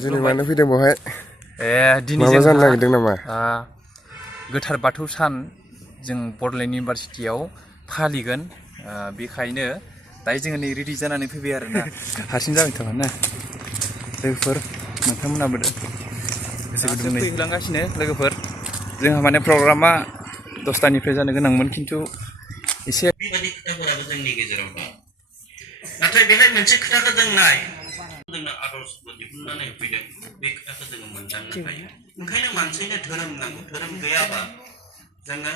दिनै मानो फैदों बेवहाय? दिनै माबा जानो नागिरदों नामा? गोथार बाथौ सान जों बड'लेण्ड इउनिभारसिटियाव फालिगोन बेखायनो दायो जोङो नै रेडि जानानै फैबाय आरोना हारसिं जाबाय थाबा ना लोगोफोर नोंथांमोनाबो गोसो गुदुं फैहोलांगासिनो लोगोफोर जोंहा माने प्रग्रामा 10टानिफ्राय जानो गोनांमोन खिन्थु एसे बेबायदि खोथाफोराबो जोंनि गेजेराव दं नाथाय बेहाय मोनसे खोथाखौ जों नाय जोंनो आदर्शबो दिहुननानै होफैदों बे खोथाखौ जोङो मोनदांनो हायो ओंखायनो मानसिनो धोरोम नांगौ धोरोम गैयाबा जोङो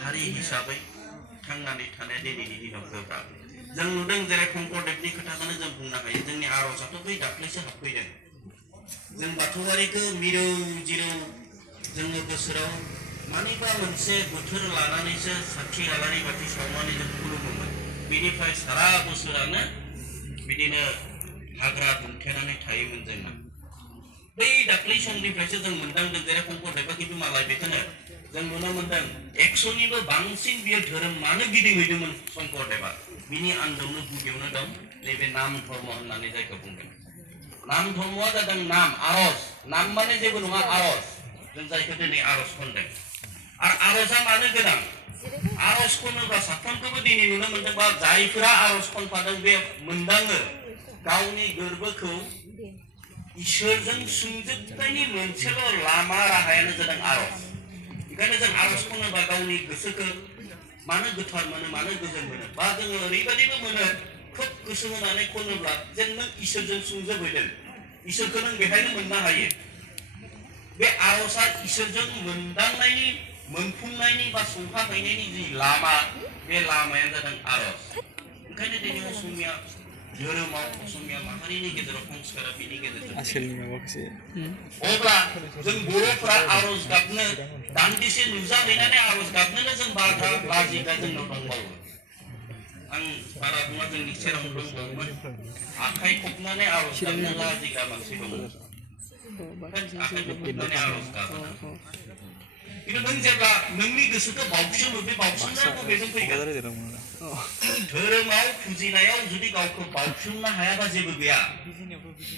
हारि हिसाबै थांनानै थानाया दिनैनि दिनाव गोब्राब जों नुदों जेरै शंकरदेबनि खोथाखौनो जों बुंनो हायो जोंनि आर'जआथ' बै दाख्लैसो हाबफैदों जों बाथौआरिखौ मिरौ जिरौ जोङो बोसोराव मानिबा मोनसे बोथोर लानानैसो साथि आलारि बाथि सावनानै जों खुलुमोमोन बेनिफ्राय सारा बोसोरानो बिदिनो हाग्रा दुमथेनानै थायोमोन जोंना बै दाख्लै समनिफ्रायसो जों मोनदांदों जेरै शंकरदेबा खिन्थु मालाय बेखौनो जों नुनो मोनदों 100निबो बांसिन बियो धोरोम मानो गिदिंहैदोंमोन शंकरदेबा बिनि आन्दोआवनो गुदियावनो दं नैबे नाम धर्म होननानै जायखौ बुंदों नाम धर्मआ जादों नाम आर'ज नाम माने जेबो नङा आर'ज जों जायखौ दिनै आर'ज खनदों आरो आर'जआ मानो गोनां आर'ज खनोब्ला साफ्रोमखौबो दिनै नुनो मोनदों बा जायफोरा आर'ज खनफादों बे मोनदाङो गावनि गोरबोखौ इसोरजों सुंजोबनायनि मोनसेल' लामा राहायानो जादों आर'ज ओंखायनो जों आर'ज खनोबा गावनि गोसोखौ मानो गोथार मोनो मानो गोजोन मोनो बा जोङो ओरैबायदिबो मोनो खोब गोसो होनानै खनोब्ला जेन नों इसोरजों सुंजोबहैदों इसोरखौ नों बेहायनो मोननो हायो बे आर'जआ इसोरजों मोनदांनायनि मोनफुंनायनि बा संफाहैनायनि जि लामा बे लामाया जादों आर'ज ओंखायनो दिनै असमिया धोरोमाव असमिया माहारिनि गेजेराव संस्कारा बिनि गेजेरजों अब्ला जों बर'फोरा आर'ज गाबनो दान्दिसे नुजाहैनानै आर'ज गाबनोनो जों बाधा लाजिग्रा जोंनाव दंबावो आं बारा बुङा जोंनि सेराव दंबावोमोन आखाइ खबनानै आर'ज गाबनो लाजिग्रा मानसि दङ आखाइ खबनानै आर'ज गाबो खिन्थु नों जेब्ला नोंनि गोसोखौ बावसोमो बे बावसोमनाया बबेजों फैगोन धोरोमाव फुजिनायाव जुदि गावखौ बावसोमनो हायाबा जेबो गैया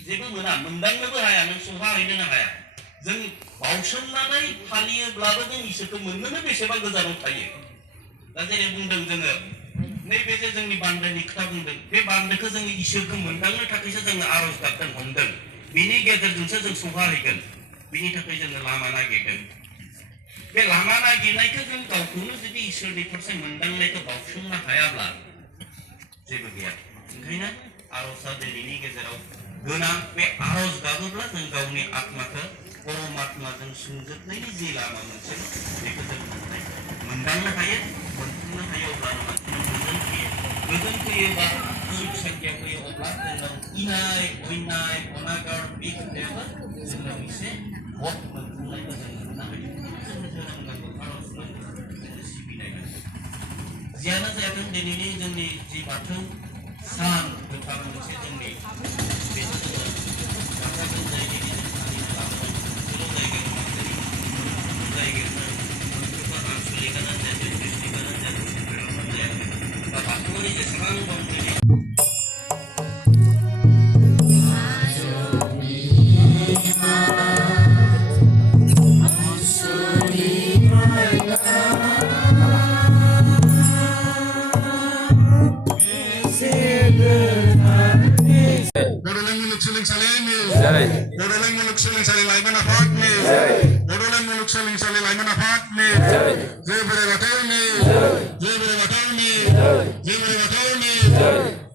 जेबो मोना मोनदांनोबो हाया नों सहाहैनोनो हाया जों बावसोमनानै फालियोब्लाबो जों इसोरखौ मोननोनो बेसेबा गोजानाव थायो दा जेरै बुंदों जोङो नैबे जे जोंनि बान्दोनि खोथा बुंदों बे बान्दोखौ जोङो इसोरखौ मोनदांनो थाखायसो जोङो आर'ज गाबदों हमदों बिनि गेजेरजोंसो जों सहाहैगोन बिनि थाखाय जोङो लामा नागिरदों बे लामा नागिरनायखौ जों गावखौनो जुदि इसोरनि फारसे मोनदांनायखौ बावसोमनो हायाब्ला जेबो गैया ओंखायनो आर'जआ दिनैनि गेजेराव गोनां बे आर'ज गाबोब्ला जों गावनि आत्माखौ परमात्माजों सुंजोबनायनि जि लामा मोनसे बेखौ जों मोनदांनो हायो मोनफुंनो हायो अब्लानो मानसिनाव गोजोन फैयोबा सुख सान्थिया फैयो अब्ला जोंनाव इनाय अयनाय अनागार बे खोथायाबो जोंनाव एसे हद मोनफुंनायखौ जों मोननो हायो जियानो जायाथों दिनैनि जोंनि जि बाथौ सान गोथार मोनसे जोंनि बेखौ जोङो गाजा गोमजायै फालिनो लाबोदों जायगायावनो मोनफ्रोमबो आनसलिकआनो जाया डिस्ट्रिक्टआनो जाया सेन्ट्रेलावनो जाया दा बाथौआरि जेसेबां दं दिनै Borolan Muluk Soeling-Saleh Borolan Muluk Soeling-Saleh Laiman Afat Borolan Muluk Soeling-Saleh Laiman Afat Jai Bere Batau Jai Bere Batau Jai Bere Batau